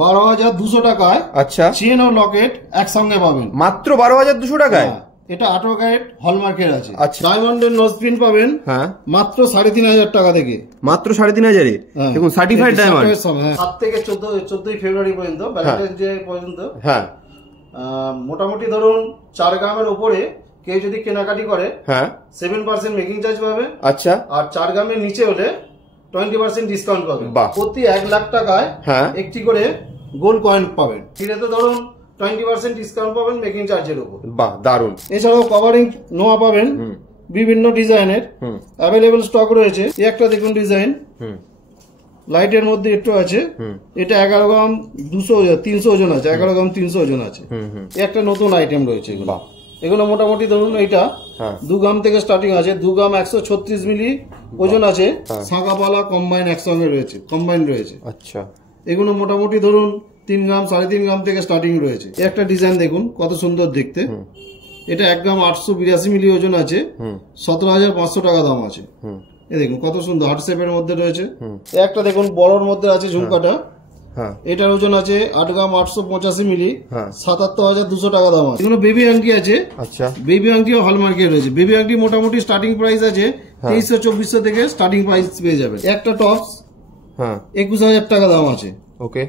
12,200 টাকায়। আচ্ছা, চেন ও লকেট একসঙ্গে পাবেন মাত্র 12,200 টাকায়। এটা 18 ক্যারেট হলমার্কের আছে। আচ্ছা, ডায়মন্ডের নোজ পিন পাবেন হ্যাঁ মাত্র 3,500 টাকা থেকে। মাত্র 3,500-এ দেখুন সার্টিফাইড ডায়মন্ড। 7 থেকে 14 ফেব্রুয়ারি পর্যন্ত, ভ্যালেন্টাইন্স ডে পর্যন্ত। হ্যাঁ, মোটামুটি ধরুন 4 গ্রামের উপরে কেউ যদি কেনাকাটি করে, হ্যাঁ 7% মেকিং চার্জ পাবে। আচ্ছা, আর 4 গ্রামের নিচে হলে 20% ডিসকাউন্ট পাবে। প্রতি 1 লাখ টাকায় একটি করে গোল্ড কয়েন পাবেন। এটাতে ধরুন 20% ডিসকাউন্ট পাবেন মেকিং চার্জের উপর। বাহ, দারুন। এছাড়াও কভারিং নোয়া পাবেন বিভিন্ন ডিজাইনের, অ্যাভেলেবেল স্টক রয়েছে। এই একটা দেখুন ডিজাইন, লাইটের মধ্যে একটু আছে। এটা 11 গ্রাম 300 ওজন আছে, 11 গ্রাম 300 ওজন আছে। একটা নতুন আইটেম রয়েছে এগুলো। এগুলো মোটামুটি ধরুন এইটা 2 গ্রাম থেকে স্টার্টিং আছে। 2 গ্রাম 136 মিলি ওজন আছে। শাঁখাপালা কম্বাইন একসঙ্গে রয়েছে, কম্বাইন রয়েছে। আচ্ছা, এগুলো মোটামুটি ধরুন 3 গ্রাম 3.5 গ্রাম থেকে স্টার্টিং রয়েছে। একটা ডিজাইন দেখুন কত সুন্দর দেখতে। এটা 1 গ্রাম 882 মিলি ওজন আছে, 17,500 টাকা দাম আছে। এই দেখুন কত সুন্দর হার্ট শেপের মধ্যে রয়েছে। একটা দেখুন বড়র মধ্যে আছে ঝুমকাটা, এটার ওজন আছে 8 গ্রাম 885 মিলি, 77,200 টাকা দাম আছে। এগুলো বেবি আংটি আছে। আচ্ছা, বেবি আংটিও হলমার্কে রয়েছে। বেবি আংটি মোটামুটি স্টার্টিং প্রাইস আছে 2300-2400 থেকে স্টার্টিং প্রাইস পেয়ে যাবে। একটা টপস 21,000 টাকা দাম আছে। ওকে,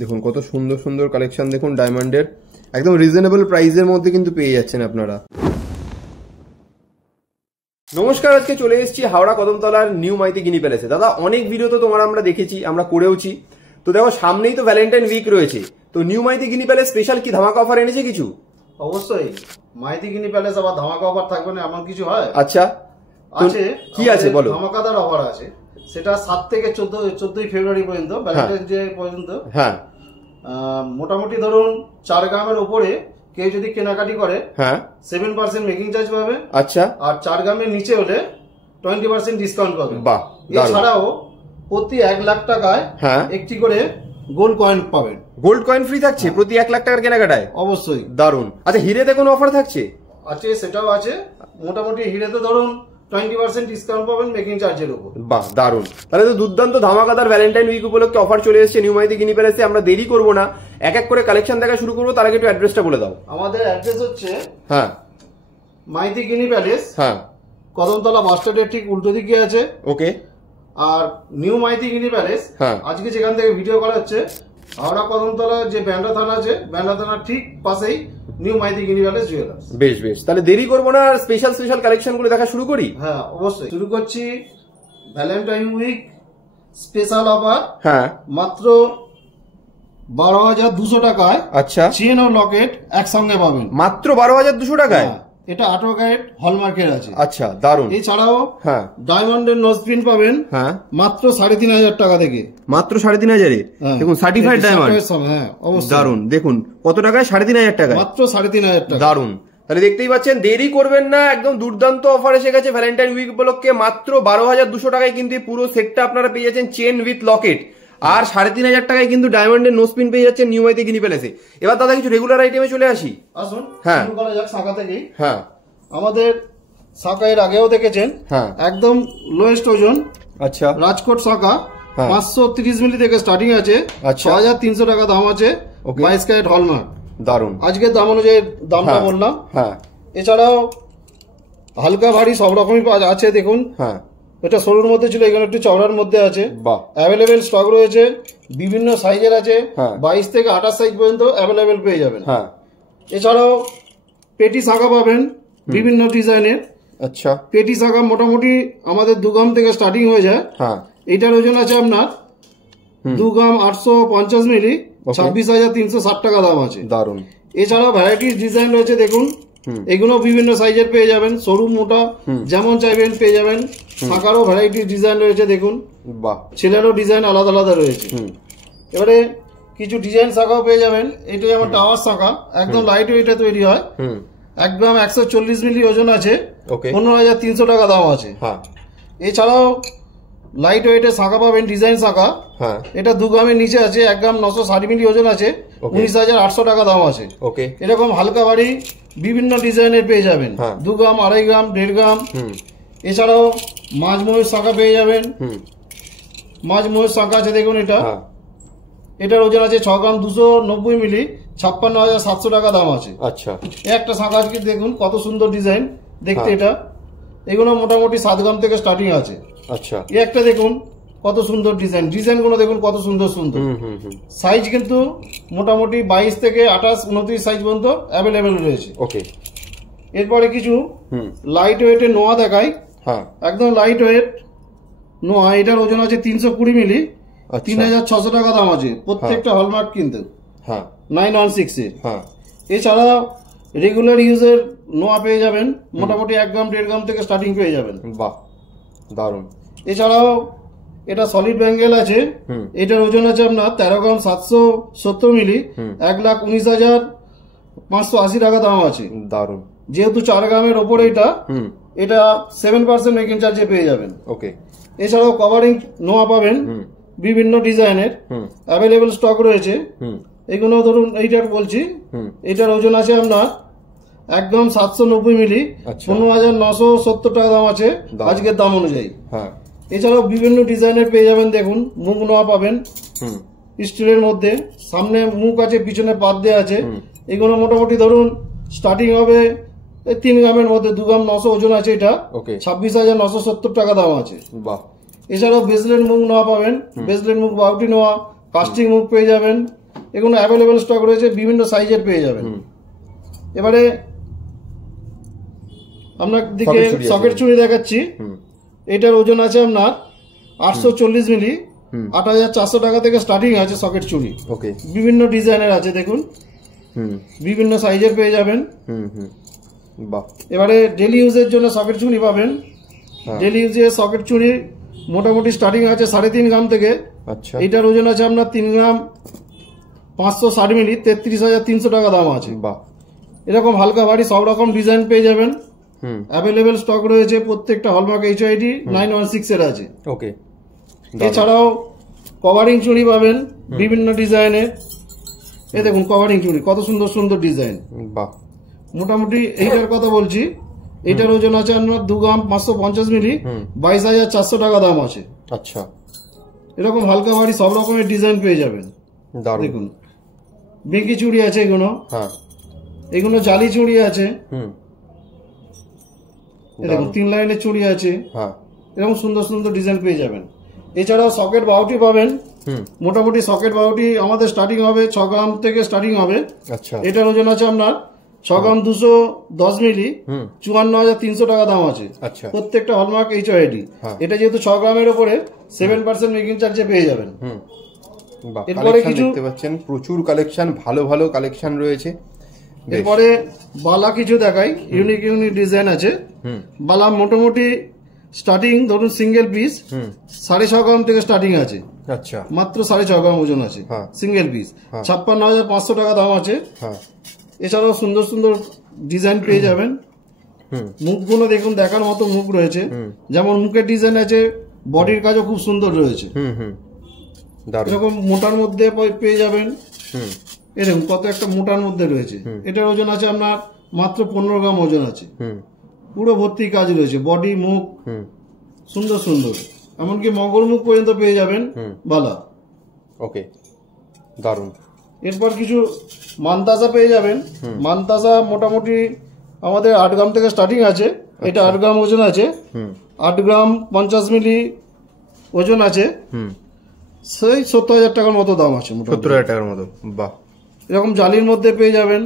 দেখুন কত সুন্দর সুন্দর কালেকশন দেখুন ডায়মন্ডের, একদম রিজনেবল প্রাইসের মধ্যে কিন্তু পেয়ে যাচ্ছেন আপনারা। নমস্কার, আজকে চলে এসেছি হাওড়া কদমতলার নিউ মাইতি গিনি প্যালেসে। দাদা, অনেক ভিডিও তো তোমার আমরা দেখেছি, আমরা করেওছি। তো দেখো সামনেই তো ভ্যালেন্টাইন উইক রয়েছে, তো নিউ মাইতি গিনি প্যালেস স্পেশাল কি ধামাকা অফার এনেছে কিছু? অবশ্যই, মাইতি গিনি প্যালেস আবার ধামাকা অফার থাকবে না এমন কিছু হয়? আচ্ছা, আছে। কি আছে বলো? ধামাকাদার অফার আছে, সেটা 7 থেকে 14 ফেব্রুয়ারি পর্যন্ত, ভ্যালেন্টাইন্স ডে পর্যন্ত। হ্যাঁ, মোটামুটি ধরুন 4 গ্রামের উপরে কেউ যদি কেনাকাটি করে, 7% মেকিং চার্জ পাবে। আচ্ছা, আর 4 গ্রামের নিচে হলে 20% ডিসকাউন্ট পাবে। বাহ, এছাড়াও প্রতি 1 লাখ টাকায় একটি করে গোল্ড কয়েন পাবেন। গোল্ড কয়েন ফ্রি থাকছে প্রতি 1 লাখ টাকার কেনাকাটায়? অবশ্যই। দারুন। আচ্ছা, হিরেতে কোনো অফার থাকছে? আছে, সেটাও আছে। মোটামুটি হিরেতে ধরুন 20% ডিসকাউন্ট পাবেন মেকিং চার্জের উপর। বাহ, দারুন। তাহলে তো দুর্দান্ত ধামাকাদার ভ্যালেন্টাইন উইক উপলক্ষে অফার চলে এসেছে নিউ মাইতি গিনি প্যালেসে। আমরা দেরি করব না, এক এক করে কালেকশন দেখা শুরু করবো। তার আগে একটু অ্যাড্রেসটা বলে দাও। আমাদের অ্যাড্রেস হচ্ছে মাইতি গিনি প্যালেস, কদমতলা বাস স্ট্যান্ডের ঠিক উল্টো দিকে আছে। ওকে। আর নিউ মাইতি গিনি প্যালেস আজকে যেখান থেকে ভিডিও করা হচ্ছে, হাওড়া কদমতলা যে ব্যান্ডা থানা আছে, ব্যান্ডা থানার ঠিক পাশেই নিউ মাইতি গিনি প্যালেস জুয়েলার্স। বেশ বেশ, তাহলে দেরি করবো না, আর স্পেশাল স্পেশাল কালেকশন গুলো দেখা শুরু করি। হ্যাঁ, অবশ্যই শুরু করছি। ভ্যালেন্টাইন উইক স্পেশাল অফার মাত্র 12,200 টাকায়। আচ্ছা, চেন ও লকেট একসঙ্গে পাবেন মাত্র 12,200 টাকায়। এটা 18 ক্যারেট হলমার্কের আছে। আচ্ছা, দারুন। এছাড়াও ডায়মন্ডের নোজ পিন পাবেন মাত্র 3,500 টাকা থেকে। মাত্র 3,500-এ দেখুন সার্টিফাইড ডায়মন্ড। হ্যাঁ, অবশ্যই। দারুন, দেখুন কত টাকায়? 3,500 টাকা, মাত্র 3,500 টাকা। দারুন। তাহলে দেখতেই পাচ্ছেন, দেরি করবেন না, একদম দুর্দান্ত অফার এসে গেছে ভ্যালেন্টাইন উইক উপলক্ষে। মাত্র 12,200 টাকায় কিন্তু পুরো সেটটা আপনারা পেয়ে যাচ্ছেন, চেন উইথ লকেট। আর 3,500 টাকায় কিন্তু ডায়মন্ডের নোজ পিন পেয়ে যাচ্ছেন নিউ মাইতি গিনি প্যালেসে। এবার দাদা কিছু রেগুলার আইটেমে চলে আসি। আসুন, শুরু করা যাক শাঁখা থেকেই। হ্যাঁ, আমাদের শাঁখা এর আগেও দেখেছেন, একদম লোয়েস্ট ওজন। আচ্ছা, রাজকোট শাঁখা 530 মিলি থেকে স্টার্টিং আছে। 6,300 টাকা দাম আছে। 22 ক্যারেট হলমার্ক। দারুন। আজকের দাম অনুযায়ী দামটা বললাম। এছাড়াও হালকা ভারী সব রকমই আছে। দেখুন, এটা সরুর মধ্যে ছিল, এখানে একটু চওড়ার মধ্যে আছে। অ্যাভেলেবেল স্টক রয়েছে, বিভিন্ন সাইজের আছে। 22 থেকে 28 সাইজ পর্যন্ত অ্যাভেলেবেল পেয়ে যাবেন। এছাড়াও পেটি শাঁখা পাবেন বিভিন্ন ডিজাইনের। আচ্ছা, পেটি শাঁখা মোটামুটি আমাদের 2 গ্রাম থেকে স্টার্টিং হয়ে যায়। এটার ওজন আছে আপনার 2 গ্রাম 850 মিলি, 26,360 টাকা দাম আছে। দারুন। এছাড়াও ভ্যারাইটিস ডিজাইন রয়েছে, দেখুন এগুলো বিভিন্ন সাইজের পেয়ে যাবেন, সরু মোটা যেমন চাইবেন পেয়ে যাবেন। শাঁখারও ভ্যারাইটিস ডিজাইন রয়েছে, দেখুন। বাহ, ছেলেরও ডিজাইন আলাদা আলাদা রয়েছে। এবারে কিছু ডিজাইন শাঁখাও পেয়ে যাবেন। এটা যেমন টাওয়ার শাঁখা, একদম লাইট ওয়েটে তৈরি হয়। 1 গ্রাম 140 মিলি ওজন আছে, 15,300 টাকা দাম আছে। এছাড়াও লাইট ওয়েটের শাঁখা পাবেন, ডিজাইন শাঁখা। এটা 2 গ্রামের নিচে আছে, 1 গ্রাম 960 মিলি ওজন আছে, 19,800 টাকা দাম আছে। এরকম হালকা ভারী বিভিন্ন ডিজাইনের পেয়ে যাবেন, 2 গ্রাম 2.5 গ্রাম 1.5 গ্রাম। এছাড়াও মাঝ ময়ূর শাঁখা পেয়ে যাবেন। মাঝ ময়ূর শাঁখা আছে, দেখুন এটা এটার ওজন আছে 6 গ্রাম 290 মিলি, 56,700 টাকা দাম আছে। আচ্ছা, একটা শাঁখা আজকে দেখুন কত সুন্দর ডিজাইন দেখতে। এটা এগুলো মোটামুটি 7 গ্রাম থেকে স্টার্টিং আছে। আচ্ছা, একটা দেখুন কত সুন্দর ডিজাইন, ডিজাইনগুলো দেখুন কত সুন্দর সুন্দর। সাইজ কিন্তু মোটামুটি 22 থেকে 28 29 সাইজ পর্যন্ত অ্যাভেলেবেল রয়েছে। ওকে, এরপরে কিছু লাইট ওয়েটের নোয়া দেখাই। হ্যাঁ, একদম লাইট ওয়েট নোয়া, এটার ওজন আছে 320 মিলি, 3,600 টাকা দাম আছে। প্রত্যেকটা হলমার্ক কিন্তু 916 এর। এছাড়া রেগুলার ইউজের নোয়া পেয়ে যাবেন মোটামুটি 1 গ্রাম 1.5 গ্রাম থেকে স্টার্টিং পেয়ে যাবেন। বাহ, দারুন। এছাড়াও এটা সলিড ব্যাঙ্গেল আছে, এটার ওজন আছে আপনার 13 গ্রাম 770 মিলি, 1,19,580 টাকা দাম আছে। দারুন। যেহেতু 4 গ্রামের ওপরে এটা 7% মেকিং চার্জে পেয়ে যাবেন। ওকে। এছাড়াও কভারিং নোয়া পাবেন বিভিন্ন ডিজাইনের, অ্যাভেলেবেল স্টক রয়েছে। এগুলো ধরুন এইটার বলছি, এটার ওজন আছে আপনার 1 গ্রাম 790 মিলি, 15,970 টাকা দাম আছে আজকের দাম অনুযায়ী। এছাড়াও বিভিন্ন ডিজাইনের পেয়ে যাবেন। দেখুন মুখ নোয়া পাবেন স্টিলের মধ্যে, সামনে মুখ আছে পিছনে পাত দেওয়া আছে। এগুলো মোটামুটি ধরুন স্টার্টিং হবে 3 গ্রামের মধ্যে, 2 গ্রাম 900 ওজন আছে। এটা 26,970 টাকা দাম আছে। বাহ। এছাড়াও ব্রেসলেট মুখ নোয়া পাবেন, ব্রেসলেট মুখ বাউটি নোয়া, কাস্টিং মুখ পেয়ে যাবেন। এগুলো অ্যাভেলেবেল স্টক রয়েছে, বিভিন্ন সাইজের পেয়ে যাবেন। এবারে আপনার দিকে সকেট চুড়ি দেখাচ্ছি। এটার ওজন আছে আপনার 840 মিলি, 8,400 টাকা থেকে স্টার্টিং আছে সকেট চুড়ি। ওকে, বিভিন্ন ডিজাইনের আছে দেখুন, বিভিন্ন সাইজের পেয়ে যাবেন। বাহ। এবারে ডেলি ইউজের জন্য সকেট চুড়ি পাবেন। ডেলি ইউজের সকেট চুড়ি মোটামুটি স্টার্টিং আছে 3.5 গ্রাম থেকে। আচ্ছা, এটার ওজন আছে আপনার 3 গ্রাম 560 মিলি, 33,300 টাকা দাম আছে। বাহ। এরকম হালকা ভারী সব রকম ডিজাইন পেয়ে যাবেন, অ্যাভেলেবেল স্টক রয়েছে। প্রত্যেকটা হলমার্ক HID 916 এর আছে। ওকে। এছাড়াও কভারিং চুড়ি পাবেন বিভিন্ন ডিজাইনের। এই দেখুন কভারিং চুড়ি কত সুন্দর সুন্দর ডিজাইন। বাহ। মোটামুটি এইটার কথা বলছি, এটার ওজন আছে আপনার 2 গ্রাম 550 মিলি, 22,400 টাকা দাম আছে। আচ্ছা, এরকম হালকা ভারী সব রকমের ডিজাইন পেয়ে যাবেন। দেখুন বেঁকি চুড়ি আছে, এগুলো জালি চুড়ি আছে। দেখুন 3 লাইনের চুড়ি আছে, এরকম সুন্দর সুন্দর ডিজাইন পেয়ে যাবেন। এছাড়াও সকেট বাউটি পাবেন। মোটামুটি সকেট বাউটি আমাদের স্টার্টিং হবে 6 গ্রাম থেকে স্টার্টিং হবে। আচ্ছা, এটার ওজন আছে আপনার 6 গ্রাম 210 মিলি, 54,300 টাকা দাম আছে। আচ্ছা, প্রত্যেকটা হলমার্ক HID। এটা যেহেতু 6 গ্রামের উপরে 7% মেকিং চার্জে পেয়ে যাবেন। এরপরে কিছু দেখতে পাচ্ছেন প্রচুর কালেকশন, ভালো ভালো কালেকশন রয়েছে। এরপরে বালা কিছু দেখাই, ইউনিক ইউনিক ডিজাইন আছে। বালা মোটামুটি স্টার্টিং ধরুন সিঙ্গেল পিস 6.5 গ্রাম থেকে স্টার্টিং আছে। আচ্ছা, মাত্র 6.5 গ্রাম ওজন আছে সিঙ্গেল পিস, 56,500 টাকা দাম আছে। এছাড়াও সুন্দর সুন্দর ডিজাইন পেয়ে যাবেন। মুখগুলো দেখুন দেখার মতো মুখ রয়েছে, যেমন মুখের ডিজাইন আছে, বডির কাজও খুব সুন্দর রয়েছে। এরকম মোটার মধ্যে পেয়ে যাবেন। এরকম কত একটা মোটার মধ্যে রয়েছে। এটার ওজন আছে আপনার মাত্র 15 গ্রাম ওজন আছে। পুরো ভর্তি কাজ রয়েছে, বডি মুখ সুন্দর সুন্দর, এমনকি মগর মুখ পর্যন্ত পেয়ে যাবেন বালা। ওকে, দারুন। এরপর কিছু মানতাসা পেয়ে যাবেন। মানতাসা মোটামুটি আমাদের 8 গ্রাম থেকে স্টার্টিং আছে। এটা 8 গ্রাম ওজন আছে, 8 গ্রাম 50 মিলি ওজন আছে। সেই 70,000 টাকার মতো দাম আছে। 70,000 টাকার মতো। বাহ। এরকম জালির মধ্যে পেয়ে যাবেন।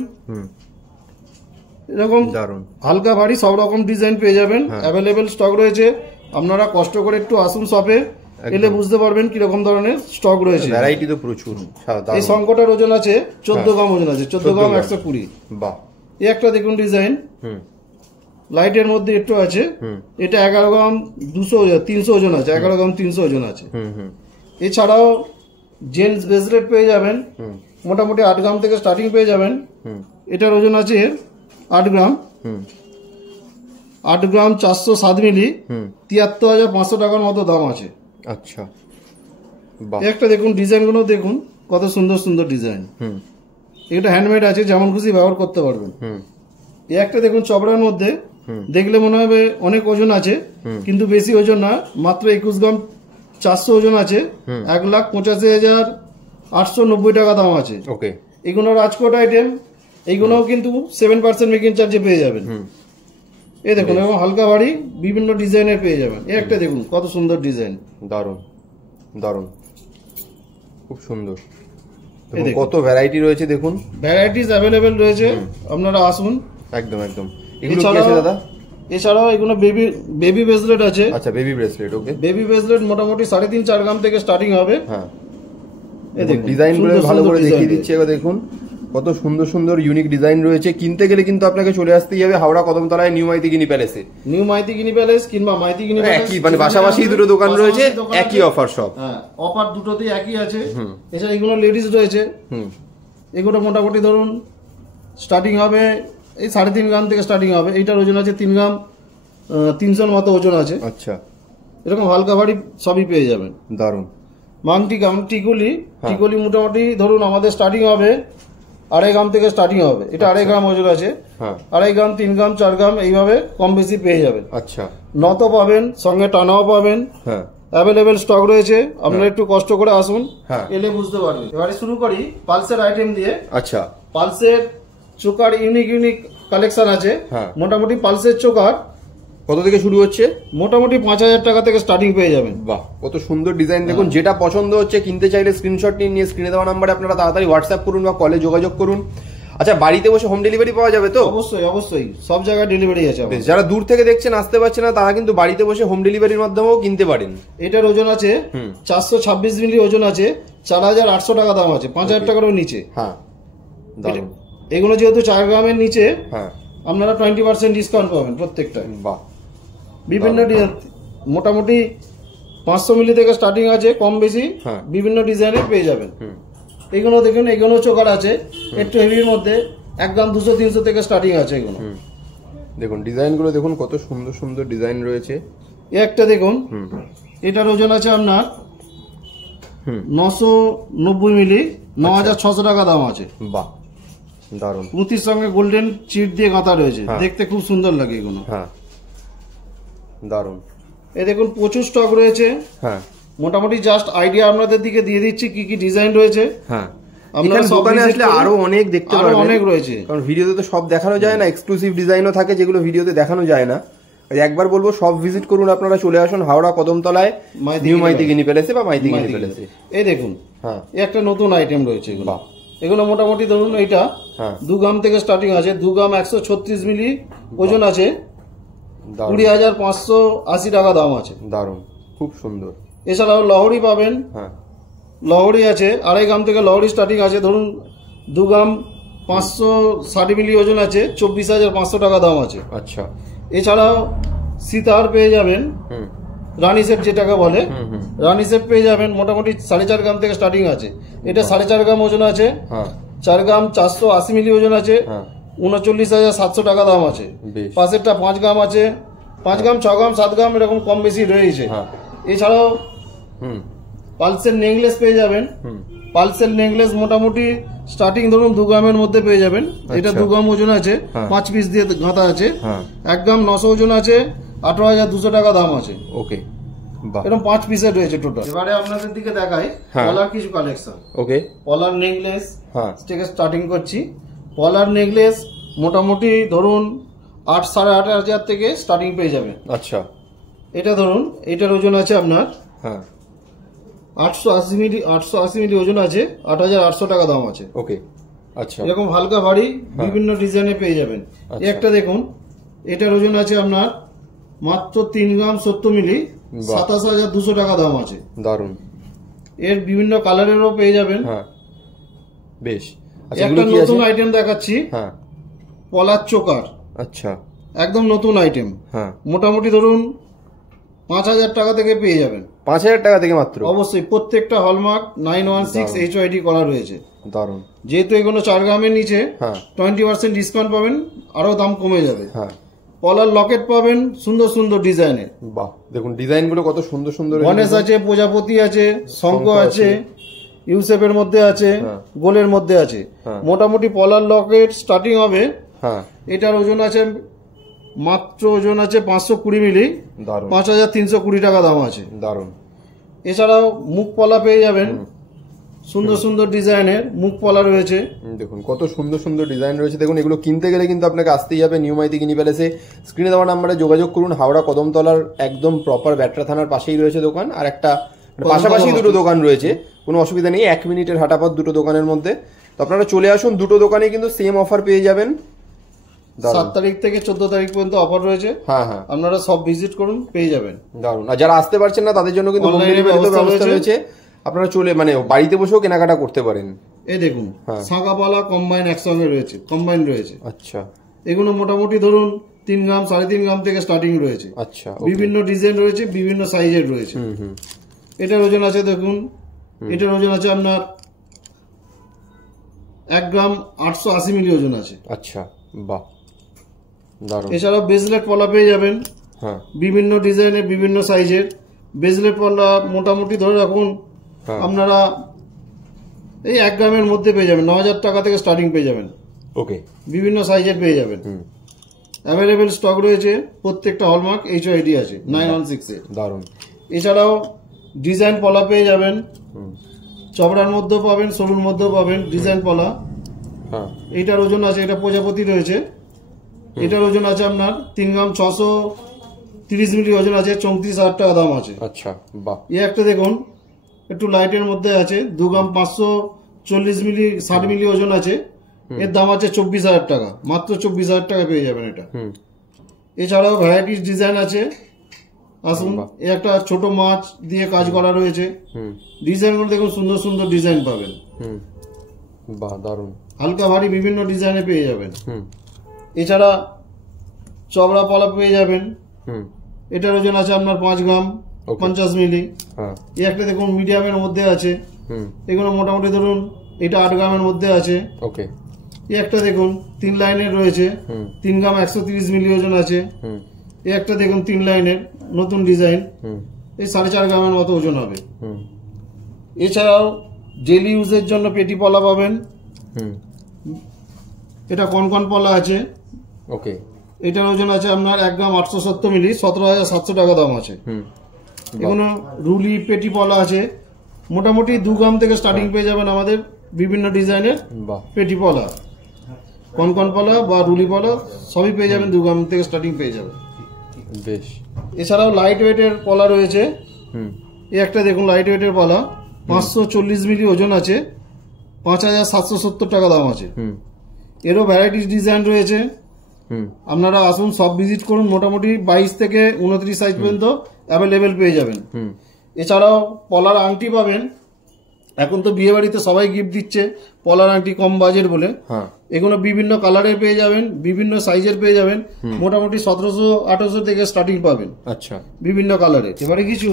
এরকম দারুন হালকা ভারী সব রকম ডিজাইন পেয়ে যাবেন, অ্যাভেলেবেল স্টক রয়েছে। আপনারা কষ্ট করে একটু আসুন শপে, এলে বুঝতে পারবেন কিরকম ধরনের স্টক রয়েছে। ভ্যারাইটি তো প্রচুর। এই শঙ্কটার ওজন আছে 14 গ্রাম ওজন আছে, 14 গ্রাম 120। বাহ। এই একটা দেখুন ডিজাইন, লাইটের মধ্যে একটু আছে। এটা 11 গ্রাম 300 ওজন আছে, 11 গ্রাম 300 ওজন আছে। এছাড়াও জেন্টস ব্রেসলেট পেয়ে যাবেন, মোটামুটি 8 গ্রাম থেকে স্টার্টিং পেয়ে যাবেন। এটার ওজন আছে 8 গ্রাম, 8 গ্রাম 407 মিলি, 73,500 টাকার মতো দাম আছে। আচ্ছা, একটা দেখুন ডিজাইনগুলো দেখুন কত সুন্দর সুন্দর ডিজাইন। এটা হ্যান্ডমেড আছে, যেমন খুশি ব্যবহার করতে পারবেন। এই একটা দেখুন চবড়ার মধ্যে, দেখলে মনে হবে অনেক ওজন আছে, কিন্তু বেশি ওজন না, মাত্র 21 গ্রাম 400 ওজন আছে। 1,85,000 890 টাকা দাম আছে। ওকে, এগুলো রাজকোট আইটেম, এইগুলোও কিন্তু 7% মেকিং চার্জে পেয়ে যাবেন। এই দেখুন, এবং হালকা ভারী বিভিন্ন ডিজাইনের পেয়ে যাবেন। এই একটা দেখুন কত সুন্দর ডিজাইন, দারুন দারুন, খুব সুন্দর। কত ভ্যারাইটি রয়েছে দেখুন, ভ্যারাইটিস অ্যাভেলেবেল রয়েছে, আপনারা আসুন। একদম একদম। এগুলো কি আছে দাদা? এছাড়াও এগুলো বেবি ব্রেসলেট আছে। আচ্ছা, বেবি ব্রেসলেট। ওকে, বেবি ব্রেসলেট মোটামুটি 3.5-4 গ্রাম থেকে স্টার্টিং হবে। হ্যাঁ, এই দেখুন ডিজাইনগুলো ভালো করে দেখিয়ে দিচ্ছি। এবার দেখুন কত সুন্দর সুন্দর ইউনিক ডিজাইন রয়েছে। কিনতে গেলে কিন্তু আপনাকে চলে আসতেই হবে হাওড়া কদমতলায় নিউ মাইতিগিনি প্যালেসে। নিউ মাইতিগিনি প্যালেস কিংবা মাইতিগিনি প্যালেস, একই মানে পাশাপাশি দুটো দোকান রয়েছে, একই অফার সব। হ্যাঁ, অফার দুটোতেই একই আছে। এছাড়া এগুলো লেডিস রয়েছে। এগুলো মোটামুটি ধরুন স্টার্টিং হবে এই 3.5 গ্রাম থেকে স্টার্টিং হবে। এইটার ওজন আছে 3 গ্রাম 300 মতো ওজন আছে। আচ্ছা, এরকম হালকা ভারী সবই পেয়ে যাবেন। দারুন। মাংটি টিকুলি মোটামুটি ধরুন আমাদের স্টার্টিং হবে 2.5 গ্রাম থেকে স্টার্টিং হবে। এটা 2.5 গ্রাম ওজন আছে। 2.5 গ্রাম, 3 গ্রাম, 4 গ্রাম এইভাবে কম বেশি পেয়ে যাবেন। আচ্ছা, নতও পাবেন, সঙ্গে টানাও পাবেন। হ্যাঁ, অ্যাভেলেবেল স্টক রয়েছে, আপনারা একটু কষ্ট করে আসুন, এলে বুঝতে পারবেন। এবারে শুরু করি পালসের আইটেম দিয়ে। আচ্ছা, পালসের চোকার ইউনিক কালেকশন আছে। মোটামুটি পালসের চোকার কত থেকে শুরু হচ্ছে? মোটামুটি 5,000 টাকা থেকে স্টার্টিং পেয়ে যাবেন। বাহ, কত সুন্দর ডিজাইন দেখুন। যেটা পছন্দ হচ্ছে কিনতে চাইলে স্ক্রিনশট নিয়ে স্ক্রিনে দেওয়া নাম্বারে আপনারা তাড়াতাড়ি হোয়াটসঅ্যাপ করুন বা কলে যোগাযোগ করুন। আচ্ছা, বাড়িতে বসে হোম ডেলিভারি পাওয়া যাবে তো? অবশ্যই সব জায়গায় ডেলিভারি আছে। যারা দূর থেকে দেখছেন, আসতে পারছে না, তারা কিন্তু বাড়িতে বসে হোম ডেলিভারির মাধ্যমেও কিনতে পারেন। এটার ওজন আছে 426 মিলি ওজন আছে, 4,800 টাকা দাম আছে, 5,000 টাকারও নিচে। হ্যাঁ, দারুন। এগুলো যেহেতু 4 গ্রামের নিচে, আপনারা 20% ডিসকাউন্ট পাবেন প্রত্যেকটা। বাহ, বিভিন্ন মোটামুটি 500 মিলি থেকে স্টার্টিং আছে, কম বেশি বিভিন্ন ডিজাইনের পেয়ে যাবেন। এগুলো দেখুন, এগুলো চোকার আছে একটু হেভির মধ্যে, 1 গ্রাম 200-300 থেকে স্টার্টিং আছে। এগুলো দেখুন ডিজাইনগুলো দেখুন, কত সুন্দর সুন্দর ডিজাইন রয়েছে। একটা দেখুন, এটার ওজন আছে আপনার 990 মিলি, 9,600 টাকা দাম আছে। বাহ, দারুন। পুঁতির সঙ্গে গোল্ডেন চিট দিয়ে গাঁথা রয়েছে, দেখতে খুব সুন্দর লাগে এগুলো। হ্যাঁ, দারুন। এই দেখুন প্রচুর স্টক রয়েছে। হ্যাঁ, মোটামুটি জাস্ট আইডিয়া আপনাদের দিকে দিয়ে দিচ্ছি কি কি ডিজাইন রয়েছে। হ্যাঁ, আপনারা দোকানে আসলে আরো অনেক দেখতে পারবেন, অনেক রয়েছে। কারণ ভিডিওতে তো সব দেখানো যায় না, এক্সক্লুসিভ ডিজাইনও থাকে যেগুলো ভিডিওতে দেখানো যায় না। একবার বলবো সব ভিজিট করুন, আপনারা চলে আসুন হাওড়া কদমতলায় নিউ মাইতিগিনি প্যালেসে বা মাইতিগিনি প্যালেসে। এই দেখুন, হ্যাঁ, একটা নতুন আইটেম রয়েছে এগুলো। এগুলো মোটামুটি ধরুন এইটা 2 গ্রাম থেকে স্টার্টিং আছে, 2 গ্রাম 136 মিলি ওজন আছে, 20,580 টাকা দাম আছে। দারুন, খুব সুন্দর। এছাড়াও লহরি পাবেন। হ্যাঁ, লহরি আছে 2.5 গ্রাম থেকে লহরি স্টার্টিং আছে, ধরুন 2 গ্রাম 560 মিলি ওজন আছে, 24,500 টাকা দাম আছে। আচ্ছা, এছাড়াও সীতাহার পেয়ে যাবেন, রানী সেট যেটাকে বলে, রানী সেট পেয়ে যাবেন মোটামুটি 4.5 গ্রাম থেকে স্টার্টিং আছে। এটা 4.5 গ্রাম ওজন আছে, 4 গ্রাম 480 মিলি ওজন আছে, 39,700 টাকা দাম আছে। পাশেরটা 5 গ্রাম আছে, 5 গ্রাম 6 গ্রাম 7 গ্রাম এরকম কম বেশি রয়েছে। এছাড়াও পালসের নেকলেস পেয়ে যাবেন। পালসের নেকলেস মোটামুটি স্টার্টিং ধরুন 2 গ্রামের মধ্যে পেয়ে যাবেন। এটা 2 গ্রাম ওজন আছে, 5 পিস দিয়ে গাঁথা আছে, 1 গ্রাম 900 ওজন আছে, 18,200 টাকা দাম আছে। ওকে, এরকম 5 পিসের রয়েছে টোটাল। এবারে আপনাদের দিকে দেখাই পলার কিছু কালেকশন। ওকে, পলার নেকলেস থেকে স্টার্টিং করছি। পলার নেকলেস মোটামুটি ধরুন 8,500 থেকে স্টার্টিং পেয়ে যাবেন। আচ্ছা, এটা ধরুন, এটার ওজন আছে আপনার 880 মিলি ওজন আছে, 8,800 টাকা দাম আছে। ওকে, আচ্ছা, এরকম হালকা ভারী বিভিন্ন ডিজাইনে পেয়ে যাবেন। একটা দেখুন, এটার ওজন আছে আপনার মাত্র 3 গ্রাম 70 মিলি, 27,200 টাকা দাম আছে। দারুন। এর বিভিন্ন কালারেরও পেয়ে যাবেন। বেশ। একটা নতুন আইটেম দেখাচ্ছি, পলার চোকার। আচ্ছা, একদম নতুন আইটেম। মোটামুটি ধরুন 5,000 টাকা থেকে পেয়ে যাবেন। 5,000 টাকা থেকে মাত্র? অবশ্যই, প্রত্যেকটা হলমার্ক 916 HYD করা রয়েছে। দারুন। যেহেতু এগুলো 4 গ্রামের নিচে, 20% ডিসকাউন্ট পাবেন, আরো দাম কমে যাবে। পলার লকেট পাবেন সুন্দর সুন্দর ডিজাইনের। বাহ, দেখুন ডিজাইনগুলো কত সুন্দর সুন্দর। গণেশ আছে, প্রজাপতি আছে, শঙ্খ আছে, ইউসেফের মধ্যে আছে, গোলের মধ্যে আছে। মোটামুটি পলার লকেট স্টার্টিং হবে, এটার ওজন আছে মাত্র ওজন আছে 520 মিলি, 5,320 টাকা দাম আছে। দারুন। এছাড়াও মুখ পলা পেয়ে যাবেন সুন্দর সুন্দর ডিজাইনের মুখ পলা রয়েছে, দেখুন কত সুন্দর সুন্দর ডিজাইন রয়েছে। দেখুন এগুলো কিনতে গেলে কিন্তু আপনাকে আসতেই হবে নিউ মাইতি কিনি প্যালেসে। স্ক্রিনে দেওয়া নাম্বারে যোগাযোগ করুন। হাওড়া কদমতলার একদম প্রপার ব্যাটরা থানার পাশেই রয়েছে দোকান, আর একটা পাশাপাশি দুটো দোকান রয়েছে, কোনো অসুবিধা নেই, 1 মিনিটের হাঁটাপথ দুটো দোকানের মধ্যে। তো আপনারা চলে আসুন, দুটো দোকানে কিন্তু সেম অফার পেয়ে যাবেন। 7 তারিখ থেকে 14 তারিখ পর্যন্ত অফার রয়েছে। হ্যাঁ হ্যাঁ, আপনারা সব ভিজিট করুন, পেয়ে যাবেন। দারুন। আর যারা আসতে পারছেন না তাদের জন্য কিন্তু হোম ডেলিভারির ব্যবস্থা রয়েছে, আপনারা চলে মানে বাড়িতে বসেও কেনাকাটা করতে পারেন। এই দেখুন শাঁখাপালা কম্বাইন একসঙ্গে রয়েছে, কম্বাইন রয়েছে। আচ্ছা, এগুলো মোটামুটি ধরুন 3 গ্রাম 3.5 গ্রাম থেকে স্টার্টিং রয়েছে। আচ্ছা, বিভিন্ন ডিজাইন রয়েছে, বিভিন্ন সাইজের রয়েছে। এটার ওজন আছে দেখুন, এটার ওজন আছে আপনার 1 গ্রাম 880 মিলি ওজন আছে। আচ্ছা, বাহ, দারুণ। এছাড়াও ব্রেসলেট পলা পেয়ে যাবেন, হ্যাঁ, বিভিন্ন ডিজাইনের বিভিন্ন সাইজের ব্রেসলেট পলা মোটামুটি ধরে রাখুন আপনারা এই 1 গ্রামের মধ্যে পেয়ে যাবেন, 9000 টাকা থেকে স্টার্টিং পেয়ে যাবেন। ওকে, বিভিন্ন সাইজের পেয়ে যাবেন। অ্যাভেলেবেল স্টক রয়েছে, প্রত্যেকটা হলমার্ক HYD আছে 916 এর। দারুণ। এছাড়াও ডিজাইন পলা পেয়ে যাবেন, চবড়ার মধ্যেও পাবেন, সরুর মধ্যেও পাবেন ডিজাইন পলা। এটার ওজন আছে, এটা প্রজাপতি রয়েছে, এটার ওজন আছে আপনার 3 গ্রাম 630 মিলি ওজন আছে, 34,000 টাকা দাম আছে। আচ্ছা, বাহ। এই একটা দেখুন একটু লাইটের মধ্যে আছে, 2 গ্রাম 540 মিলি 60 মিলি ওজন আছে, এর দাম আছে 24,000 টাকা, মাত্র 24,000 টাকা পেয়ে যাবেন এটা। এছাড়াও ভ্যারাইটিস ডিজাইন আছে, আসুন। এই একটা ছোট মাছ দিয়ে কাজ করা রয়েছে, ডিজাইনগুলো দেখুন সুন্দর সুন্দর ডিজাইন পাবেন। বাহ, দারুণ। হালকা ভারী বিভিন্ন ডিজাইনে পেয়ে যাবেন। এছাড়া চবড়া পলা পেয়ে যাবেন, এটার ওজন আছে আপনার 5 গ্রাম 50 মিলি। এই একটা দেখুন মিডিয়ামের মধ্যে আছে, এগুলো মোটামুটি ধরুন এটা 8 গ্রামের মধ্যে আছে। ওকে। এই একটা দেখুন 3 লাইনের রয়েছে, 3 গ্রাম 130 মিলি ওজন আছে। এই একটা দেখুন 3 লাইনের নতুন ডিজাইন, এই 4.5 গ্রামের মতো ওজন হবে। এছাড়াও ডেলি ইউজের জন্য পেটি পলা পাবেন, এটা কনকন পলা আছে। ওকে। এটার ওজন আছে আপনার 1 গ্রাম 870 মিলি, 17,700 টাকা দাম আছে। এগুলো রুলি পেটি পলা আছে, মোটামুটি 2 গ্রাম থেকে স্টার্টিং পেয়ে যাবেন আমাদের বিভিন্ন ডিজাইনের পেটি পলা, কনকন পলা বা রুলি পলা সবই পেয়ে যাবেন, 2 গ্রাম থেকে স্টার্টিং পেয়ে যাবেন। বেশ। এছাড়াও লাইট ওয়েটের পলা রয়েছে, এই একটা দেখুন লাইট ওয়েটের পলা 540 মিলি ওজন আছে, 5,770 টাকা দাম আছে। এরও ভ্যারাইটিস ডিজাইন রয়েছে, আপনারা আসুন সব ভিজিট করুন, মোটামুটি 22 থেকে 29 সাইজ পর্যন্ত অ্যাভেলেবেল পেয়ে যাবেন। এছাড়াও পলার আংটি পাবেন, এখন তো বিয়ে বাড়িতে সবাই গিফট দিচ্ছে পলার আংটি কম বাজেট বলে, এগুলো বিভিন্ন কালারের পেয়ে যাবেন, বিভিন্ন সাইজের পেয়ে যাবেন, মোটামুটি 1700-1800 থেকে স্টার্টিং পাবেন। আচ্ছা, বিভিন্ন কালারের। এবারে কিছু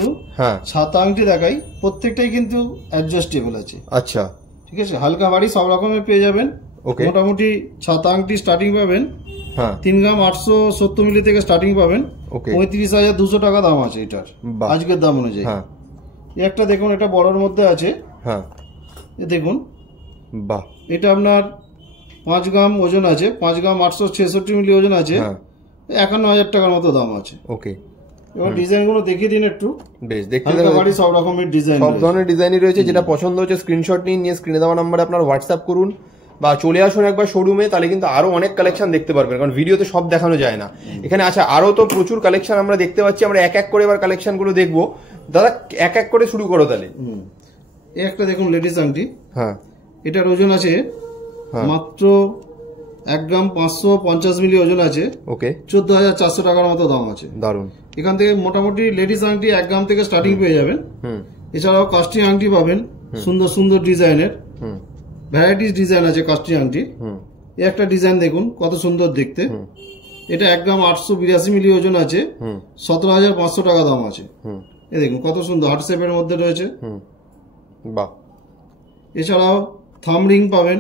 ছাতা আংটি দেখাই, প্রত্যেকটাই কিন্তু অ্যাডজাস্টেবল আছে। আচ্ছা, ঠিক আছে, হালকা ভারী সব রকমের পেয়ে যাবেন। মোটামুটি ছাতা আংটি স্টার্টিং পাবেন 3 গ্রাম 870 মিলি থেকে স্টার্টিং পাবেন, 35,200 টাকা দাম আছে এটার আজকের দাম অনুযায়ী। একটা দেখুন এটা বড়র মধ্যে আছে, দেখুন বাহ, এটা আপনার 5 গ্রাম ওজন আছে, 5 গ্রাম 866 মিলি ওজন আছে, 51,000 টাকার মতো দাম আছে। ওকে। এবার ডিজাইন গুলো দেখিয়ে দিন একটু। বেশ, দেখতে সব রকমের ডিজাইন, সব ধরনের ডিজাইনই রয়েছে, যেটা পছন্দ হচ্ছে স্ক্রিনশট নিন, নিয়ে স্ক্রিনে দেওয়া নাম্বারে আপনার হোয়াটসঅ্যাপ করুন বা চলে আসুন একবার শোরুমে, তাহলে কিন্তু আরো অনেক কালেকশন দেখতে পারবেন, কারণ ভিডিওতে সব দেখানো যায় না। এখানে আচ্ছা আরো তো প্রচুর কালেকশন আমরা দেখতে পাচ্ছি, আমরা এক এক করে এবার কালেকশন গুলো দেখবো। দাদা এক এক করে শুরু করো তাহলে। এই একটা দেখুন লেডিস আংটি, এটার ওজন আছে মাত্র 1 গ্রাম 550 মিলি ওজন আছে। ওকে। 14,400 টাকার মতো দাম আছে। দারুন। এখান থেকে মোটামুটি লেডিস আংটি 1 গ্রাম থেকে স্টার্টিং পেয়ে যাবেন। এছাড়াও কাস্টিং আংটি পাবেন, সুন্দর সুন্দর ডিজাইনের, ভ্যারাইটিস ডিজাইন আছে কাস্টিং আংটি। এই একটা ডিজাইন দেখুন কত সুন্দর দেখতে, এটা 1 গ্রাম 882 মিলি ওজন আছে, 17,500 টাকা দাম আছে। এই দেখুন কত সুন্দর হার্ট শেপের মধ্যে রয়েছে। বাহ। এছাড়াও থাম রিং পাবেন,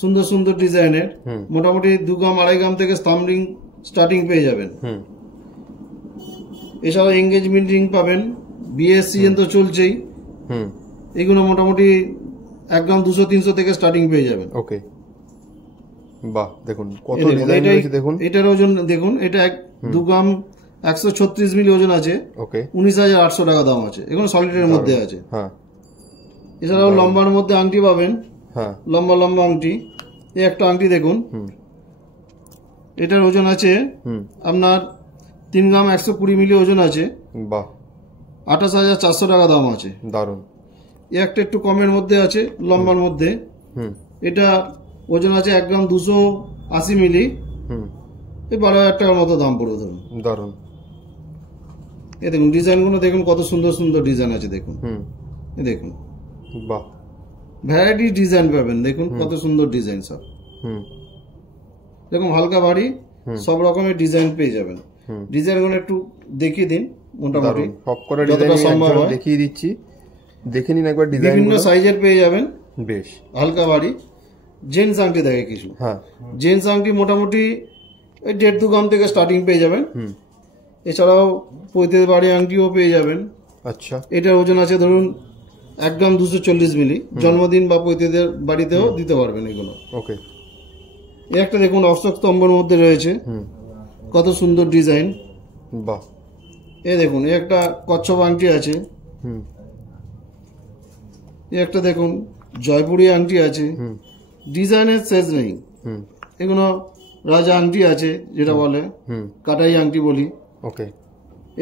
সুন্দর সুন্দর ডিজাইনের, মোটামুটি 2 গ্রাম 2.5 গ্রাম থেকে থাম রিং স্টার্টিং পেয়ে যাবেন। এছাড়াও এঙ্গেজমেন্ট রিং পাবেন, বিয়ে সিজন তো চলছেই, এগুলো মোটামুটি 1 গ্রাম 200-300 থেকে স্টার্টিং পেয়ে যাবেন। ওকে। বাহ, দেখুন কত ডিজাইন রয়েছে, দেখুন এটার ওজন দেখুন, এটা 2 গ্রাম 136 মিলি ওজন আছে, ওকে, 19,800 টাকা দাম আছে। এগুলো সলিডের মধ্যে আছে। এছাড়াও লম্বার মধ্যে আংটি পাবেন, হ্যাঁ লম্বা লম্বা আংটি। এই একটা আংটি দেখুন, এটার ওজন আছে আপনার 3 গ্রাম 120 মিলি ওজন আছে। বাহ, 28,400 টাকা দাম আছে। দারুন। এই একটা একটু কমের মধ্যে আছে, লম্বার মধ্যে। এটা ওজন আছে 1 গ্রাম 280 মিলি, এই 12,000 টাকার মতো দাম পড়বে ধরুন। দারুন। এই দেখুন ডিজাইনগুলো দেখুন, কত সুন্দর সুন্দর ডিজাইন আছে দেখুন। এই দেখুন, বাহ, ভ্যারাইটি ডিজাইন পাবেন দেখুন, কত সুন্দর ডিজাইন সব। দেখুন হালকা ভারী সব রকমের ডিজাইন পেয়ে যাবেন। ডিজাইনগুলো একটু দেখিয়ে দিন, মোটামুটি সবকটা ডিজাইন সম্ভব দেখিয়ে দিচ্ছি, দেখে নিন একবার। ডিজাইন বিভিন্ন সাইজের পেয়ে যাবেন, বেশ হালকা ভারী। জেন্টস আংটি দেখে কিছু, হ্যাঁ জেন্টস আংটি মোটামুটি 1.5-2 গ্রাম থেকে স্টার্টিং পেয়ে যাবেন। এছাড়াও পৈতের বাড়ি আংটিও পেয়ে যাবেন। আচ্ছা, এটার ওজন আছে ধরুন 1 গ্রাম 240 মিলি, জন্মদিন বা পৈতেদের বাড়িতেও দিতে পারবেন এগুলো। ওকে। এই একটা দেখুন অশোক স্তম্ভের মধ্যে রয়েছে, কত সুন্দর ডিজাইন। বাহ। এই দেখুন এই একটা কচ্ছপ আংটি আছে। এই একটা দেখুন জয়পুরি আংটি আছে, ডিজাইনের শেষ নেই। এগুলো রাজা আংটি আছে, যেটা বলে কাটাই আংটি বলি। ওকে।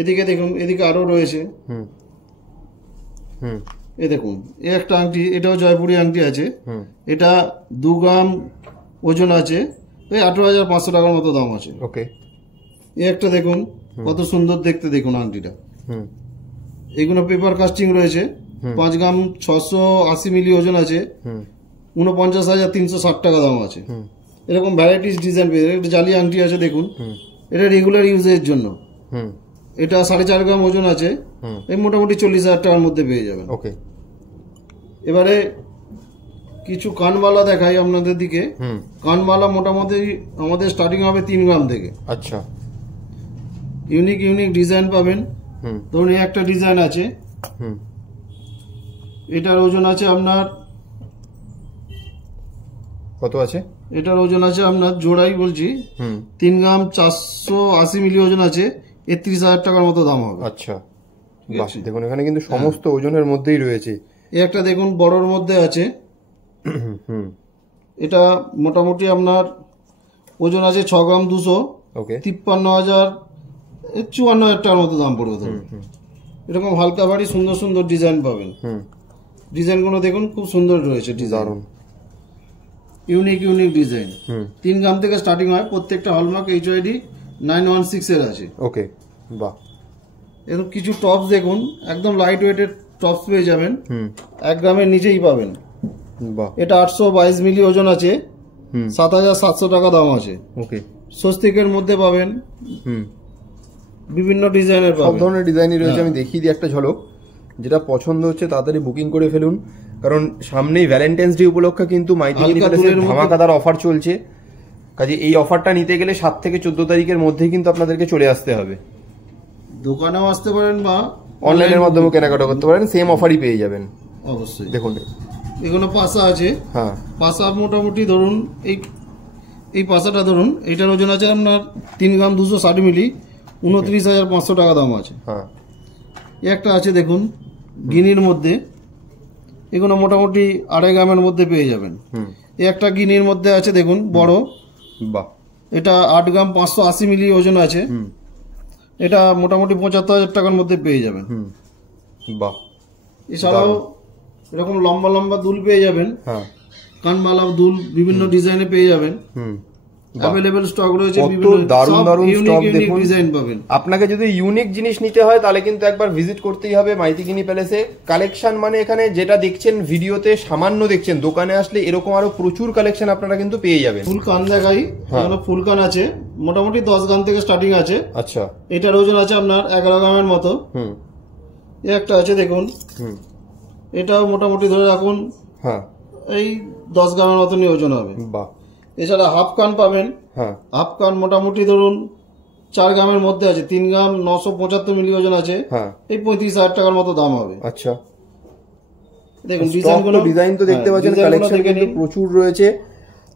এদিকে দেখুন, এদিকে আরো রয়েছে। এই দেখুন এই একটা আংটি, এটাও জয়পুরি আংটি আছে। এটা 2 গ্রাম ওজন আছে, এই 18,500 টাকার মতো দাম আছে। ওকে। এই একটা দেখুন কত সুন্দর দেখতে, দেখুন আংটিটা। এগুলো পেপার কাস্টিং রয়েছে, 5 গ্রাম 680 মিলি ওজন আছে, 49,360 টাকা দাম আছে। এরকম ভ্যারাইটিস ডিজাইন পেয়ে যাবেন। জালি আংটি আছে দেখুন, এটা রেগুলার ইউজের জন্য। এটা 4.5 গ্রাম ওজন আছে, এই মোটামুটি 40,000 টাকার মধ্যে পেয়ে যাবেন। ওকে। এবারে কিছু কানমালা দেখাই আপনাদের দিকে। কানমালা মোটামুটি আমাদের স্টার্টিং হবে 3 গ্রাম থেকে। আচ্ছা, ইউনিক ইউনিক ডিজাইন পাবেন। ধরুন এই একটা ডিজাইন আছে, এটার ওজন আছে আপনার কত আছে? এটার ওজন আছে আপনার জোড়াই বলছি 3 গ্রাম 480 মিলি ওজন আছে, 31,000 টাকার মতো দাম হবে। আচ্ছা, দেখুন এখানে কিন্তু সমস্ত ওজনের মধ্যেই রয়েছে। এই একটা দেখুন বড়র মধ্যে আছে, এটা মোটামুটি আপনার ওজন আছে 6 গ্রাম 200, 53,054 টাকার মতো দাম পড়বে ধরুন। এরকম হালকা ভারী সুন্দর সুন্দর ডিজাইন পাবেন। ডিজাইনগুলো দেখুন খুব সুন্দর রয়েছে, ডিজাইন ইউনিক ইউনিক ডিজাইন। 3 গ্রাম থেকে স্টার্টিং হয়, প্রত্যেকটা হলমার্ক HYD 916 এর আছে। ওকে, বাহ। এরকম কিছু টপস দেখুন, একদম লাইট ওয়েটের টপস পেয়ে যাবেন, 1 গ্রামের নিচেই পাবেন। বাহ। এটা 822 মিলি ওজন আছে, 7,700 টাকা দাম আছে। ওকে। স্বস্তিকের মধ্যে পাবেন, বিভিন্ন ডিজাইনের পাবেন, সব ধরনের ডিজাইনই রয়েছে। আমি দেখিয়ে দিই একটা ঝলক, যেটা পছন্দ হচ্ছে তাড়াতাড়ি বুকিং করে ফেলুন, কারণ সামনেই ভ্যালেন্টাইন্স ডে উপলক্ষে কিন্তু মাইথিলির ধামাকাদার অফার চলছে। কাজে এই অফারটা নিতে গেলে 7 থেকে 14 তারিখের মধ্যেই কিন্তু আপনাদেরকে চলে আসতে হবে। দোকানেও আসতে পারেন বা অনলাইনের মাধ্যমে কেনাকাটা করতে পারেন, সেম অফারই পেয়ে যাবেন। অবশ্যই। দেখুন এগুলো পাশা আছে, হ্যাঁ পাশা মোটামুটি ধরুন এই পাশাটা ধরুন, এটার ওজন আছে আপনার 3 গ্রাম 260 মিলি, 29,500 টাকা দাম আছে। হ্যাঁ। একটা আছে দেখুন গিনির মধ্যে, এগুলো মোটামুটি 2.5 গ্রামের মধ্যে পেয়ে যাবেন। এই একটা গিনির মধ্যে আছে দেখুন বড়, বাহ, এটা 8 গ্রাম 580 মিলি ওজন আছে, এটা মোটামুটি 75,000 টাকার মধ্যে পেয়ে যাবেন। বাহ। এছাড়াও এরকম লম্বা লম্বা দুল পেয়ে যাবেন, কানমালা দুল বিভিন্ন ডিজাইনে পেয়ে যাবেন। अवेलेबल স্টক রয়েছে, বিভিন্ন দারুণ দারুণ স্টক দেখুন, ডিজাইন পাবেন। আপনাকে যদি ইউনিক জিনিস নিতে হয় তাহলে কিন্তু একবার ভিজিট করতেই হবে মাইথিগিনি প্যালেসে। কালেকশন মানে এখানে যেটা দেখছেন ভিডিওতে সামান্য দেখছেন, দোকানে আসলে এরকম আরো প্রচুর কালেকশন আপনারা কিন্তু পেয়ে যাবেন। ফুল কান দেখাই, এখানে ফুল কান আছে মোটামুটি 10 গ্রাম থেকে স্টার্টিং আছে। আচ্ছা, এটার ওজন আছে আপনার 11 গ্রামের মতো। এই একটা আছে দেখুন, এটাও মোটামুটি ধরে রাখুন হ্যাঁ এই 10 গ্রামের মতনই ওজন হবে। বাহ। এছাড়া হাফ কান পাবেন, হাফ কান মোটামুটি ধরুন 4 গ্রামের মধ্যে আছে, 3 গ্রাম 975 মিলি ওজন আছে, এই 35,000 টাকার মতো দাম হবে। আচ্ছা, দেখুন ডিজাইনগুলো, ডিজাইন তো দেখতে পাচ্ছেন, কালেকশন কিন্তু প্রচুর রয়েছে।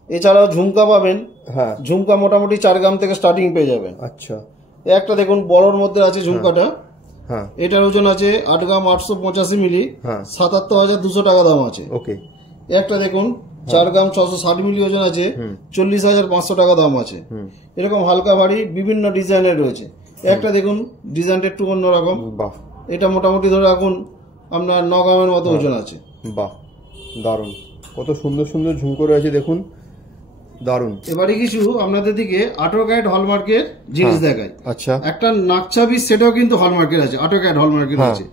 এছাড়াও ঝুমকা পাবেন, হ্যাঁ ঝুমকা মোটামুটি 4 গ্রাম থেকে স্টার্টিং পেয়ে যাবেন। আচ্ছা, একটা দেখুন বড়র মধ্যে আছে ঝুমকাটা, এটার ওজন আছে 8 গ্রাম 885 মিলি, 77,200 টাকা দাম আছে। ওকে। একটা দেখুন 4 গ্রাম 660 মিলি ওজন আছে, 40,500 টাকা দাম আছে। এরকম হালকা ভারী বিভিন্ন ডিজাইনের রয়েছে। একটা দেখুন ডিজাইনটা একটু অন্যরকম, এটা মোটামুটি ধরে রাখুন আপনার 9 গ্রামের মতো ওজন আছে। বাহ, দারুণ, কত সুন্দর সুন্দর ঝুমকো রয়েছে দেখুন, দারুণ। এবারে কিছু আপনাদের দিকে 18 ক্যারেট হলমার্কের জিনিস দেখাই। আচ্ছা। একটা নাকছাবি সেটাও কিন্তু হলমার্কের আছে, 18 ক্যারেট হলমার্কের আছে।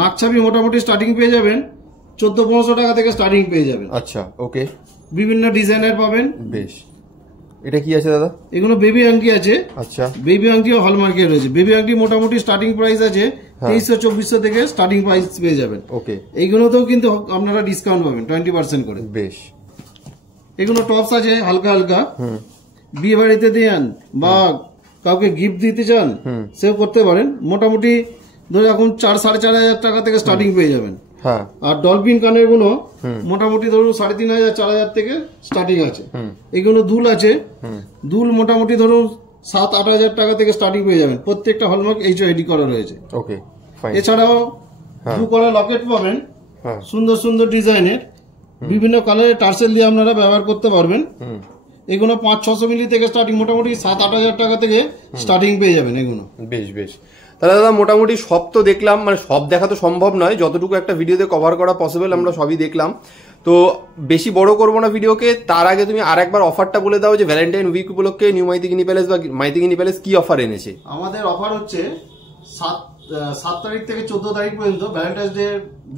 নাকছাবি মোটামুটি স্টার্টিং পেয়ে যাবেন 1400-1500 টাকা থেকে স্টার্টিং পেয়ে যাবেন। আচ্ছা, ওকে। বিভিন্ন ডিজাইনের পাবেন। বেশ। এটা কি আছে দাদা? এগুলো বেবি আংটি আছে। আচ্ছা। বেবি আংটিও হলমার্কের রয়েছে। বেবি আংটি মোটামুটি স্টার্টিং প্রাইস আছে 2300-2400 থেকে স্টার্টিং প্রাইস পেয়ে যাবেন। ওকে। এইগুলোতেও কিন্তু আপনারা ডিসকাউন্ট পাবেন 20% করে। বেশ। এগুলো টপস আছে হালকা হালকা, বিয়ে বাড়িতে দেন বা কাউকে গিফট দিতে চান সেও করতে পারেন। মোটামুটি ধরে এখন 4-4,500 টাকা থেকে স্টার্টিং পেয়ে যাবেন। আর ডলফিন কানের গুলো মোটামুটি ধরুন 3,500-4,000 থেকে স্টার্টিং আছে। এগুলো দুল আছে, দুল মোটামুটি ধরুন 7-8,000 টাকা থেকে স্টার্টিং পেয়ে যাবেন। প্রত্যেকটা হলমার্ক HOID করা রয়েছে। ওকে। এছাড়াও ব্লু করা লকেট পাবেন সুন্দর সুন্দর ডিজাইনের, বিভিন্ন কালারের টার্সেল দিয়ে আপনারা ব্যবহার করতে পারবেন। এগুলো 500-600 মিলি থেকে স্টার্টিং, মোটামুটি 7-8,000 টাকা থেকে স্টার্টিং পেয়ে যাবেন এগুলো। বেশ বেশ। তাহলে দাদা মোটামুটি সব তো দেখলাম, মানে সব দেখা তো সম্ভব নয়, যতটুকু একটা ভিডিওতে কভার করা পসিবল আমরা সবই দেখলাম। তো বেশি বড় করবো না ভিডিওকে, তার আগে তুমি আর একবার অফারটা বলে দাও যে ভ্যালেন্টাইন উইক উপলক্ষে নিউ মাইথিগিনি প্যালেস বা মাইথিগিনি প্যালেস কি অফার এনেছে। আমাদের অফার হচ্ছে 7 তারিখ থেকে 14 তারিখ পর্যন্ত, ভ্যালেন্টাইন্স ডে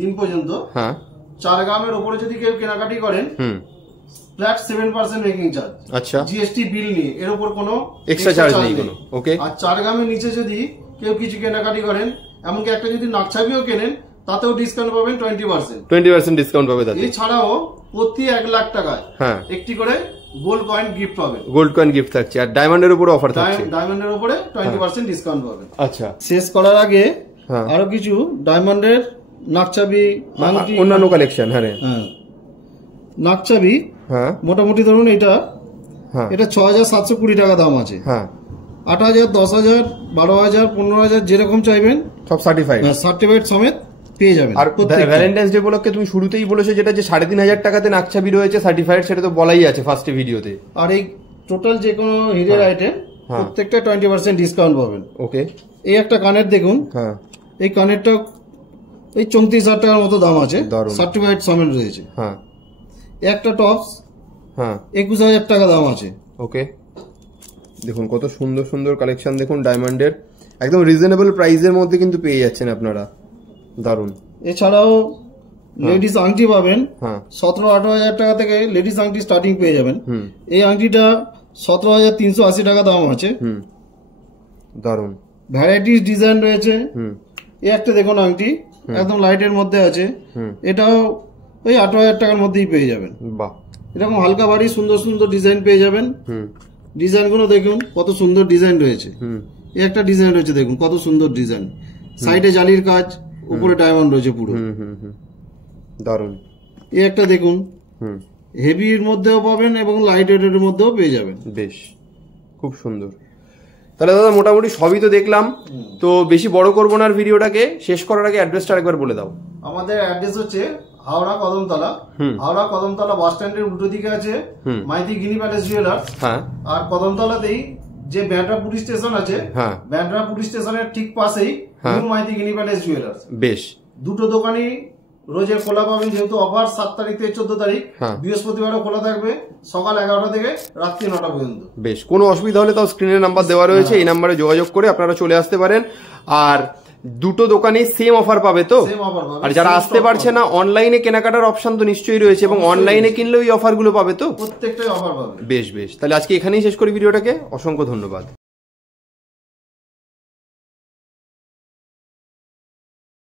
দিন পর্যন্ত। 4 গ্রামের উপরে যদি কেউ কেনাকাটি করেন ফ্ল্যাট 7% মেকিং চার্জ। আচ্ছা। জিএসটি বিল নিয়ে, এর উপর কোনো এক্সট্রা চার্জ নেই কোনো। ওকে। আর 4 গ্রামের নিচে যদি কেউ কিছু কেনাকাটি করেন, এমনকি একটা যদি নাকছাবিও কেনেন, তাতেও ডিসকাউন্ট পাবেন 20% ডিসকাউন্ট পাবে তাতে। এছাড়াও প্রতি 1 লাখ টাকায় একটি করে গোল্ড কয়েন গিফট পাবেন। গোল্ড কয়েন গিফট থাকছে, আর ডায়মন্ডের উপরে অফার থাকছে। ডায়মন্ডের উপরে 20% ডিসকাউন্ট পাবেন। আচ্ছা। শেষ করার আগে আরো কিছু ডায়মন্ডের নাকছাবি, অন্যান্য কালেকশন। নাকছাবি মোটামুটি ধরুন এটা 6,720 টাকা দাম আছে। 8,000, 10,000, 12,000, 15,000 যেরকম চাইবেন সব সার্টিফাইড সমেত পেয়ে যাবেন। আর ভ্যালেন্টাইন্স ডে উপলক্ষে তুমি শুরুতেই বলেছো যেটা যে 3,500 টাকাতে নাকছাবি রয়েছে সার্টিফাইড, সেটা তো বলাই আছে ফার্স্ট ভিডিওতে। আর এই টোটাল যে কোনো হিরের আইটেম প্রত্যেকটা 20% ডিসকাউন্ট পাবেন। ওকে। এই একটা কানের দেখুন, এই কানেরটা এই 34,000 টাকার মতো দাম আছে, সার্টিফাইড সমেত রয়েছে। একটা টপস 21,000 টাকা দাম আছে। ওকে। দেখুন কত সুন্দর সুন্দর কালেকশন, দেখুন ডায়মন্ডের একদম রিজনেবল প্রাইসের মধ্যে কিন্তু পেয়ে যাচ্ছেন আপনারা, দারুন। এছাড়াও লেডিস আংটি পাবেন 17-18,000 টাকা থেকে লেডিস আংটি স্টার্টিং পেয়ে যাবেন। এই আংটিটা 17,380 টাকা দাম আছে, দারুন। ভ্যারাইটিস ডিজাইন রয়েছে। এই একটা দেখুন আংটি একদম লাইটের মধ্যে আছে, এটাও ওই 18,000 টাকার মধ্যেই পেয়ে যাবেন। বাহ। এরকম হালকা ভারী সুন্দর সুন্দর ডিজাইন পেয়ে যাবেন। ডিজাইন গুলো দেখুন কত সুন্দর ডিজাইন রয়েছে। এই একটা ডিজাইন রয়েছে দেখুন কত সুন্দর ডিজাইন, সাইডে জালির কাজ, উপরে ডায়মন্ড রয়েছে পুরো, দারুন। এই একটা দেখুন হেভির মধ্যেও পাবেন এবং লাইট ওয়েটের মধ্যেও পেয়ে যাবেন। বেশ, খুব সুন্দর। তাহলে দাদা মোটামুটি সবই তো দেখলাম, তো বেশি বড় করবো না ভিডিওটাকে, শেষ করার আগে অ্যাড্রেসটা আরেকবার বলে দাও। আমাদের অ্যাড্রেস হচ্ছে হাওড়া কদমতলা। হাওড়া কদমতলা বাস স্ট্যান্ডের উল্টো দিকে আছে মাইথিগিনি প্যালেস জুয়েলার্স। আর কদমতলাতেই যে ব্যান্ডরা পুলিশ স্টেশন আছে, ব্যান্ডরা পুলিশ স্টেশনের ঠিক পাশেই নিউ মাইথিগিনি প্যালেস জুয়েলার্স। বেশ। দুটো দোকানই রোজে খোলা পাবেন, যেহেতু অফার 7 তারিখ থেকে 14 তারিখ, বৃহস্পতিবারও খোলা থাকবে সকাল 11টা থেকে রাত্রি 9টা পর্যন্ত। বেশ, কোনো অসুবিধা হলে তাও স্ক্রিনে নাম্বার দেওয়া রয়েছে, এই নাম্বারে যোগাযোগ করে আপনারা চলে আসতে পারেন। আর দুটো দোকানে সেম অফার পাবে তো? আর যারা আসতে পারছে না, অনলাইনে কেনাকাটার অপশন তো নিশ্চয়ই রয়েছে, এবং অনলাইনে কিনলেও এই অফার গুলো পাবে তো? প্রত্যেকটাই অফার পাবে। বেশ বেশ, তাহলে আজকে এখানেই শেষ করি ভিডিওটাকে। অসংখ্য ধন্যবাদ।